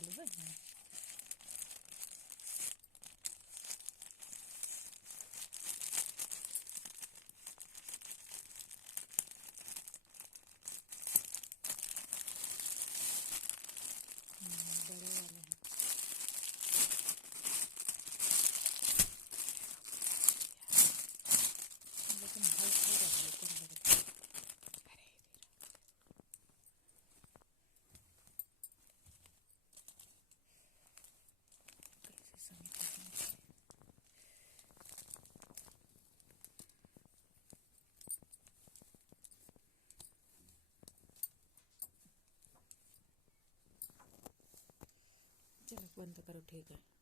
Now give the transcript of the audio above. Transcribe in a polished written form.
चालू है। बड़े वाले हैं। लेकिन बहुत हो रहा है लेकिन लगता है। कैसे समझ चलो बंद करो, ठीक है।